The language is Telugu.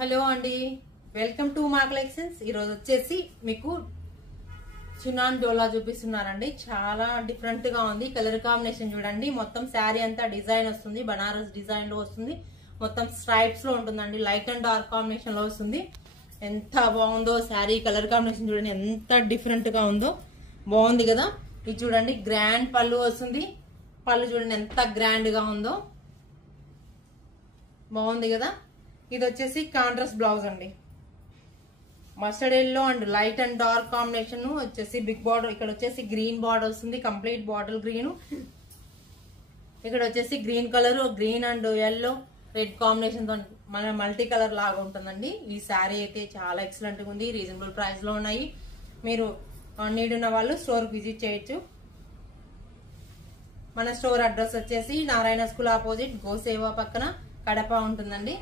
హలో అండి, వెల్కమ్ టు మా కలెక్షన్స్. ఈరోజు వచ్చేసి మీకు చినాన్ డోలా చూపిస్తున్నారండి. చాలా డిఫరెంట్ గా ఉంది. కలర్ కాంబినేషన్ చూడండి. మొత్తం శారీ అంతా డిజైన్ వస్తుంది, బనారస్ డిజైన్ లో వస్తుంది. మొత్తం స్ట్రైప్స్ లో ఉంటుందండి. లైట్ అండ్ డార్క్ కాంబినేషన్ లో వస్తుంది. ఎంత బాగుందో శారీ కలర్ కాంబినేషన్ చూడండి, ఎంత డిఫరెంట్ గా ఉందో. బాగుంది కదా. ఇది చూడండి, గ్రాండ్ పళ్ళు వస్తుంది. పళ్ళు చూడండి ఎంత గ్రాండ్ గా ఉందో. బాగుంది కదా. ఇది వచ్చేసి కాంట్రాస్ట్ బ్లౌజ్ అండి. Mustard yellow and light and dark combination వచ్చేసి బిగ్ బార్డర్. ఇక్కడ వచ్చేసి గ్రీన్ బార్డర్ వస్తుంది, కంప్లీట్ బాటిల్ గ్రీన్. ఇక్కడ వచ్చేసి green colour, green and yellow red combination తో మన మల్టీ కలర్ లాగా ఉంటుందండి. ఈ శారీ అయితే చాలా ఎక్సలెంట్ గా ఉంది. రీజనబుల్ ప్రైస్ లో ఉన్నాయి. మీరు నీడ్ ఉన్న వాళ్ళు స్టోర్ విజిట్ చేయొచ్చు. మన స్టోర్ అడ్రస్ వచ్చేసి నారాయణ స్కూల్ ఆపోజిట్ గోసేవా పక్కన కడప ఉంటుందండి.